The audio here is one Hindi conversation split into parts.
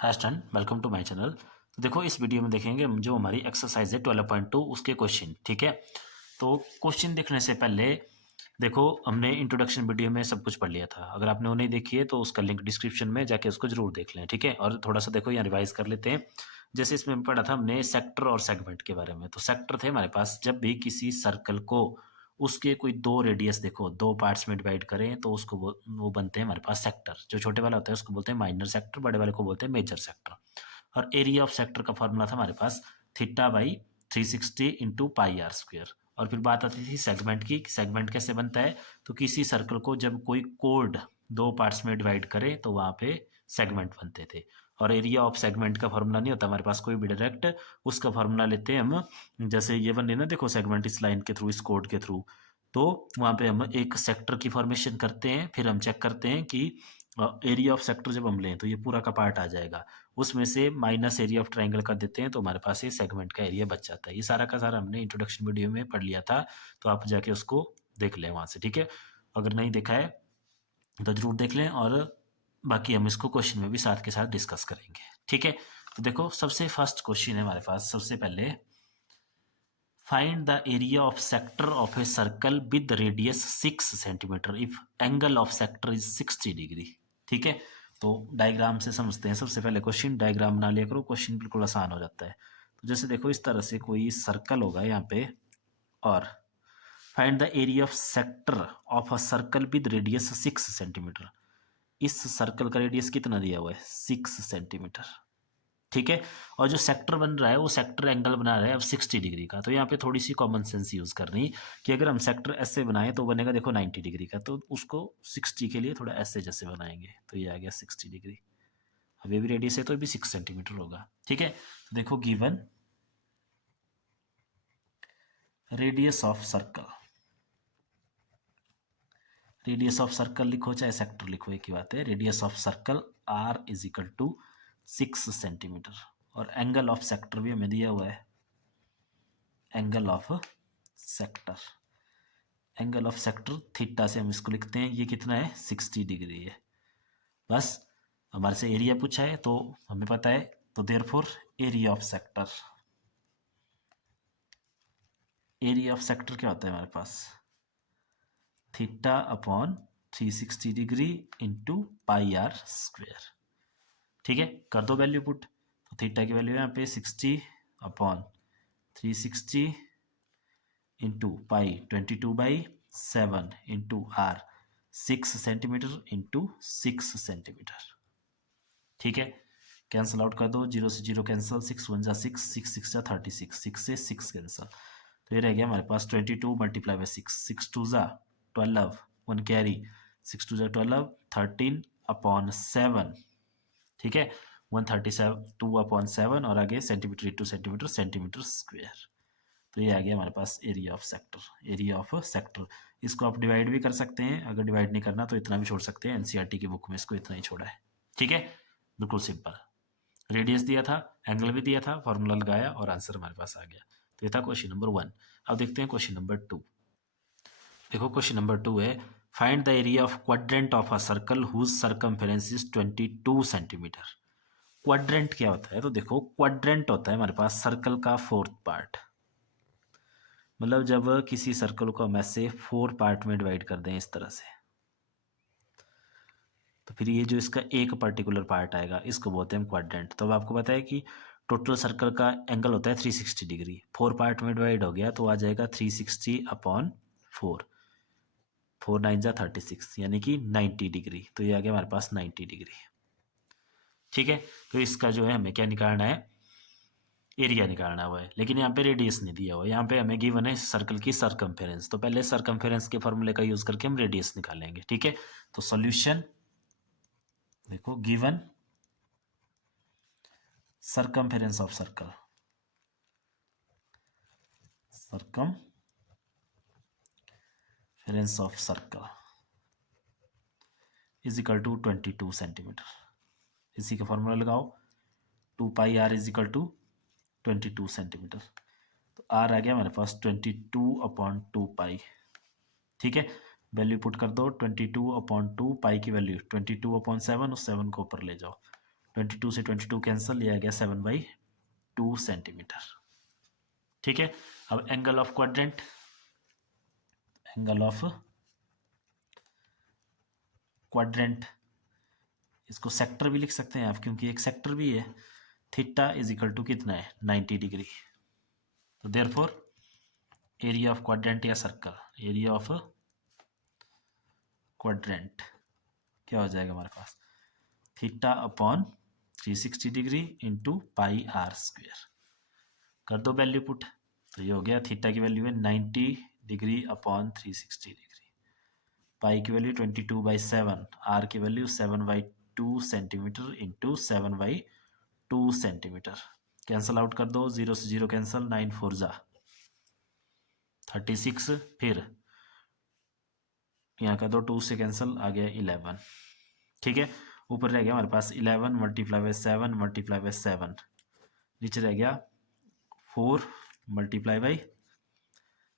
Hi student, welcome to my channel. तो देखो, इस वीडियो में देखेंगे हम जो हमारी एक्सरसाइज है 12.2 उसके क्वेश्चन। ठीक है, तो क्वेश्चन देखने से पहले देखो, हमने इंट्रोडक्शन वीडियो में सब कुछ पढ़ लिया था। अगर आपने वो नहीं देखी है तो उसका लिंक डिस्क्रिप्शन में जाके उसको जरूर देख लें। ठीक है, और थोड़ा सा देखो यहाँ रिवाइज कर लेते हैं। जैसे इसमें पढ़ा था हमने सेक्टर और सेगमेंट के बारे में। तो सेक्टर थे हमारे पास, जब भी किसी सर्कल को उसके कोई दो रेडियस देखो दो पार्ट्स में डिवाइड करें तो उसको वो बनते हैं हमारे पास सेक्टर। जो छोटे वाला होता है उसको बोलते हैं माइनर सेक्टर, बड़े वाले को बोलते हैं मेजर सेक्टर। और एरिया ऑफ सेक्टर का फॉर्मूला था हमारे पास theta by 360 into pi r square. और फिर बात आती थी सेगमेंट की। सेगमेंट कैसे बनता है, तो किसी सर्कल को जब कोई कोड दो पार्ट्स में डिवाइड करे तो वहाँ पे सेगमेंट बनते थे। और एरिया ऑफ सेगमेंट का फॉर्मूला नहीं होता हमारे पास कोई भी डायरेक्ट, उसका फॉर्मूला लेते हैं हम। जैसे ये बन रही ना, देखो सेगमेंट इस लाइन के थ्रू, इस कोड के थ्रू, तो वहाँ पे हम एक सेक्टर की फॉर्मेशन करते हैं। फिर हम चेक करते हैं कि एरिया ऑफ सेक्टर जब हम लें तो ये पूरा का पार्ट आ जाएगा, उसमें से माइनस एरिया ऑफ ट्राइंगल कर देते हैं तो हमारे पास ये सेगमेंट का एरिया बच जाता है। ये सारा का सारा हमने इंट्रोडक्शन वीडियो में पढ़ लिया था, तो आप जाके उसको देख लें वहाँ से। ठीक है, अगर नहीं देखा है तो जरूर देख लें, और बाकी हम इसको क्वेश्चन में भी साथ के साथ डिस्कस करेंगे। ठीक है, तो देखो सबसे फर्स्ट क्वेश्चन है हमारे पास। सबसे पहले find the area of sector of a circle with radius 6 centimetre if angle of sector is 60 degree. ठीक है, तो डायग्राम से समझते हैं। सबसे पहले क्वेश्चन डायग्राम बना लिया करो, क्वेश्चन बिल्कुल आसान हो जाता है। तो जैसे देखो, इस तरह से कोई सर्कल होगा यहाँ पे, और find the area of sector of a circle with radius 6 centimetre. इस सर्कल का रेडियस कितना दिया हुआ है, 6 सेंटीमीटर। ठीक है, और जो सेक्टर बन रहा है वो सेक्टर एंगल बना रहा है अब 60 डिग्री का। तो यहाँ पे थोड़ी सी कॉमन सेंस यूज करनी कि अगर हम सेक्टर ऐसे बनाएं तो बनेगा देखो 90 डिग्री का, तो उसको 60 के लिए थोड़ा ऐसे जैसे बनाएंगे तो ये आ गया 60 डिग्री। अब ये भी रेडियस है तो ये भी 6 सेंटीमीटर होगा। ठीक है, तो देखो given radius of circle, radius of circle लिखो चाहे सेक्टर लिखो एक ही बात है। Radius of circle are is equal to 6 centimetre, और एंगल ऑफ सेक्टर भी हमें दिया हुआ है, angle of sector, angle of sector theta से हम इसको लिखते हैं, ये कितना है 60 डिग्री है। बस हमारे से एरिया पूछा है तो हमें पता है, तो therefore area of sector, area of sector क्या होता है हमारे पास, theta upon 360 degree into pi r square. ठीक है, कर दो वैल्यू पुट। तो थीटा की वैल्यू यहाँ पे 60 upon 360 into pi 22/7 into r 6 centimetre into 6 centimetre. ठीक है, कैंसल आउट कर दो, 0 से 0 कैंसल, 6 1 जा 6, 6 6 जा 36, 6 से 6 कैंसल, तो ये रह गया हमारे पास 22 मल्टीप्लाई बाई 6, 6 2 जा 12, 1 कैरी, 6 2 जा 12, 13 अपॉन 7। ठीक है, 137 2 अपॉन 7, और आगे centimetre into centimetre, centimetre square. तो ये आ गया हमारे पास area of sector, area of sector. इसको आप डिवाइड भी कर सकते हैं, अगर डिवाइड नहीं करना तो इतना भी छोड़ सकते हैं, एनसीईआरटी की बुक में इसको इतना ही छोड़ा है। ठीक है, बिल्कुल सिंपल। रेडियस दिया था, एंगल भी दिया था, फॉर्मूला लगाया और आंसर हमारे पास आ गया। तो ये था क्वेश्चन नंबर 1। अब देखते हैं क्वेश्चन नंबर 2। देखो क्वेश्चन नंबर 2 है, find the area of quadrant of a circle whose circumference is 22 centimetre. Quadrant क्या होता है, तो देखो क्वाड्रेंट होता है हमारे पास सर्कल का फोर्थ पार्ट। मतलब जब किसी सर्कल को हम ऐसे 4 पार्ट में डिवाइड कर दें इस तरह से, तो फिर ये जो इसका एक पर्टिकुलर पार्ट आएगा इसको बोलते हैं हम क्वाड्रेंट। तो अब आपको पता है कि टोटल सर्कल का एंगल होता है 360 डिग्री। 4 पार्ट में डिवाइड हो गया तो आ जाएगा 360 अपॉन 4, 4 9 जा 36, यानी कि 90 डिग्री। तो ये आ गया हमारे पास 90 डिग्री। ठीक है, तो इसका जो है हमें क्या निकालना है, एरिया निकालना हुआ है। लेकिन यहाँ पे रेडियस नहीं दिया हुआ, यहाँ पे हमें गिवन है सर्कल की सरकमफेरेंस। तो पहले सरकमफेरेंस के फॉर्मूले का यूज करके हम रेडियस निकालेंगे। ठीक है, तो सॉल्यूशन देखो, given circumference of circle, circumference of circle is equal to 22 centimetre. इसी का फॉर्मूला लगाओ, 2 pi r is equal to 22 centimetre. तो आर आ गया हमारे पास 22 अपॉन 2 पाई। ठीक है, वैल्यू पुट कर दो, 22 अपॉन 2 पाई की वैल्यू 22 अपॉन 7, उस 7 को ऊपर ले जाओ, 22 से 22 कैंसिल, ये आ गया 7/2 सेंटीमीटर। ठीक है। अब angle of quadrant, angle of quadrant, इसको सेक्टर भी लिख सकते हैं आप, क्योंकि एक सेक्टर भी है। थीटा इज इक्वल टू कितना है, 90 डिग्री। तो देयरफॉर एरिया ऑफ क्वाड्रेंट या सर्कल, एरिया ऑफ क्वाड्रेंट क्या हो जाएगा हमारे पास, theta upon 360 degree into pi r square. कर दो वैल्यू पुट, तो ये हो गया, थीटा की वैल्यू है 90 डिग्री अपॉन 360 डिग्री, पाई की वैल्यू 22/7, आर की value 7/2 centimetre into 7/2 centimetre. Cancel out कर दो, 0 से 0 कैंसल, 9 4 जा 36, फिर यहाँ का दो 2 से कैंसल, आ गया 11। ठीक है, ऊपर रह गया हमारे पास 11 मल्टीप्लाई बाई 7 मल्टीप्लाई बाई 7, नीचे रह गया 4 मल्टीप्लाई बाई,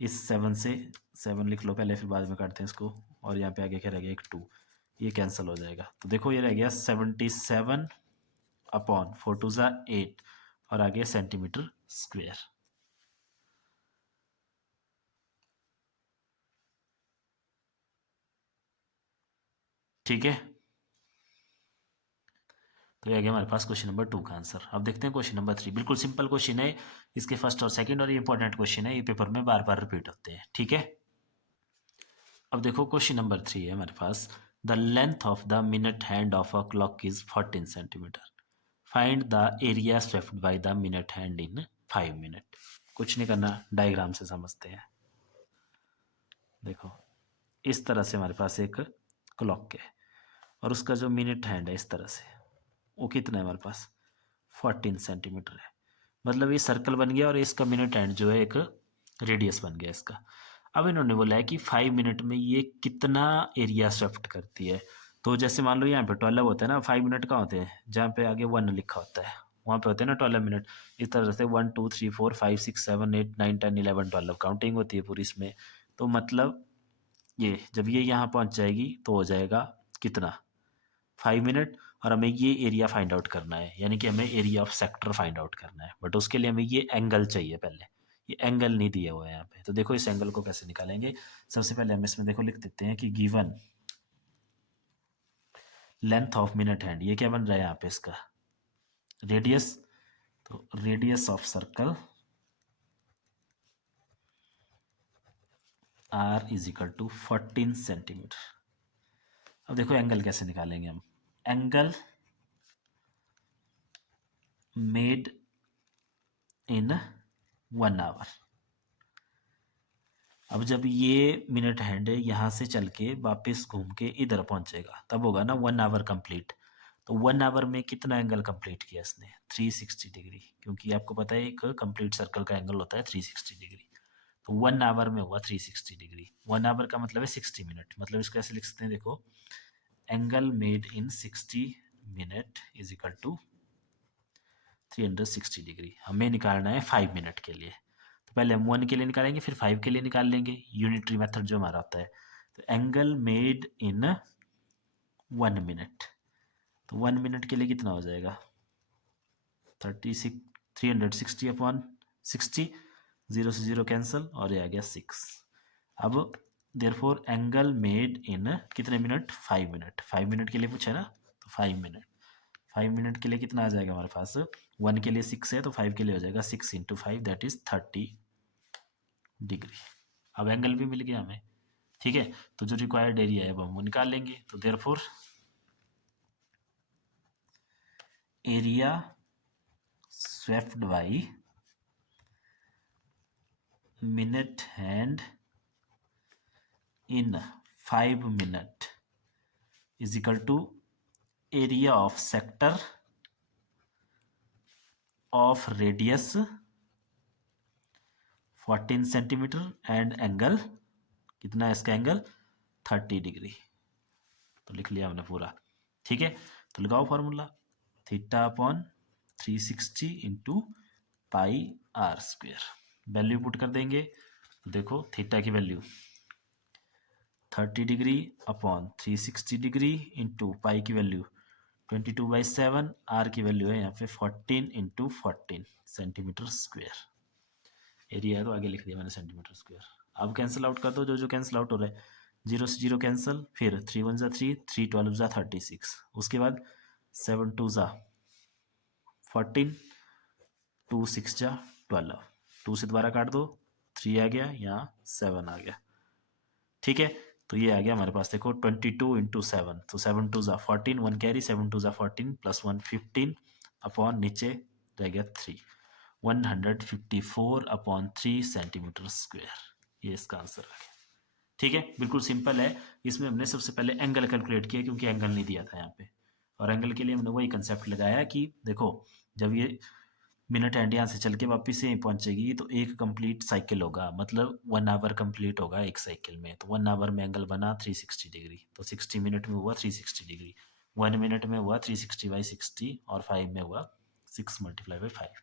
इस 7 से 7 लिख लो पहले, फिर बाद में काटते हैं इसको, और यहाँ पे आगे क्या रह गया, एक 2, ये कैंसिल हो जाएगा। तो देखो ये रह गया 77 अपॉन 4 2 ज़ा 8, और आगे सेंटीमीटर स्क्वेयर। ठीक है, तो ये आ गया हमारे पास क्वेश्चन नंबर 2 का आंसर। अब देखते हैं क्वेश्चन नंबर 3। बिल्कुल सिंपल क्वेश्चन है, इसके फर्स्ट और सेकंड और ये इंपॉर्टेंट क्वेश्चन है, ये पेपर में बार बार रिपीट होते हैं। ठीक है, अब देखो क्वेश्चन नंबर 3 है हमारे पास, the length of the minute hand of a clock is 14 centimetre, find the area swept by the minute hand in 5 minute. कुछ नहीं करना, डायग्राम से समझते हैं। देखो इस तरह से हमारे पास एक क्लॉक है, और उसका जो मिनट हैंड है इस तरह से, वो कितना है हमारे पास, 14 सेंटीमीटर है। मतलब ये सर्कल बन गया, और इसका मिनट हैंड जो है एक रेडियस बन गया इसका। अब इन्होंने बोला है कि 5 मिनट में ये कितना एरिया स्वेप्ट करती है। तो जैसे मान लो यहाँ पे 12 होता है ना, 5 मिनट कहाँ होते हैं, जहाँ पे आगे 1 लिखा होता है वहाँ पे होते हैं ना 12 मिनट। इस तरह से 1 2 3 4 5 6 7 8 9 10 11 12 काउंटिंग होती है पूरी इसमें। तो मतलब ये जब ये यहाँ पहुँच जाएगी तो हो जाएगा कितना, 5 मिनट। और हमें ये एरिया फाइंड आउट करना है, यानी कि हमें area of sector find out करना है, बट उसके लिए हमें ये एंगल चाहिए पहले। ये एंगल नहीं दिया हुआ है यहाँ पे, तो देखो इस एंगल को कैसे निकालेंगे। सबसे पहले हम इसमें देखो लिख देते हैं कि given length of minute hand, ये क्या बन रहा है यहाँ पे, इसका रेडियस। तो radius of circle are is equal to 14 centimetre. अब देखो एंगल कैसे निकालेंगे हम, एंगल मेड इन 1 आवर। अब जब ये मिनट हैंड यहाँ से चल के वापस घूम के इधर पहुंचेगा, तब होगा ना 1 आवर कंप्लीट। तो 1 आवर में कितना एंगल कंप्लीट किया इसने, 360 डिग्री, क्योंकि आपको पता है एक कंप्लीट सर्कल का एंगल होता है 360 डिग्री। तो 1 आवर में हुआ 360 डिग्री। 1 आवर का मतलब है 60 मिनट, मतलब इसको ऐसे लिख सकते हैं, देखो angle made in 60 minute is equal to 360 degree. हमें निकालना है 5 मिनट के लिए, तो पहले हम 1 के लिए निकालेंगे, फिर 5 के लिए निकाल लेंगे, यूनिटरी मेथड जो हमारा होता है। तो एंगल मेड इन 1 मिनट, तो 1 मिनट के लिए कितना हो जाएगा, 360 अपॉन 60, 0 से 0 कैंसिल, और ये आ गया 6। अब देयरफॉर एंगल मेड इन कितने मिनट, 5 मिनट। 5 मिनट के लिए पूछा है ना, तो 5 मिनट, 5 मिनट के लिए कितना आ जाएगा हमारे पास, 1 के लिए 6 है, तो 5 के लिए हो जाएगा 6 इंटू 5, दैट इज 30 डिग्री। अब एंगल भी मिल गया हमें। ठीक है, तो जो रिक्वायर्ड एरिया है अब हम वो निकाल लेंगे। तो therefore area swept by minute hand in 5 minute is equal to area of sector of radius 14 centimetre and angle कितना है इसका, एंगल 30 डिग्री। तो लिख लिया हमने पूरा। ठीक है, तो लगाओ formula, theta upon 360 into pi r square, value put कर देंगे। तो देखो थीटा की value 30 degree upon 360 degree into pi की वैल्यू 22/7, आर की वैल्यू है यहाँ पे 14 × 14 सेंटीमीटर स्क्वेयर। एरिया है तो आगे लिख दिया मैंने सेंटीमीटर स्क्वेयर। अब कैंसिल आउट कर दो जो जो कैंसिल आउट हो रहा है, 0 से 0 कैंसिल, फिर 3 × 1 = 3, 3 × 12 = 36, उसके बाद 7 × 2 = 14, 2 × 6 = 12, 2 से दोबारा काट दो, 3 आ गया, यहाँ 7 आ गया। ठीक है, तो ये आ गया हमारे पास, देखो 22 × 7, तो 7 × 2 = 14, 1 कैरी, 7 × 2 = 14 + 1 15 अपॉन नीचे रह गया 3, 154/3 सेंटीमीटर स्क्वेयर। ये इसका आंसर आ गया। ठीक है, बिल्कुल सिंपल है। इसमें हमने सबसे पहले एंगल कैलकुलेट किया क्योंकि एंगल नहीं दिया था यहाँ पे, और एंगल के लिए हमने वही कंसेप्ट लगाया कि देखो जब ये मिनट हैंड यहाँ से चल के वापस यहीं पहुंचेगी तो एक कंप्लीट साइकिल होगा, मतलब 1 आवर कंप्लीट होगा एक साइकिल में। तो 1 आवर में एंगल बना 360 डिग्री, तो 60 मिनट में हुआ 360 डिग्री, 1 मिनट में हुआ 360/60, और 5 में हुआ 6 × 5।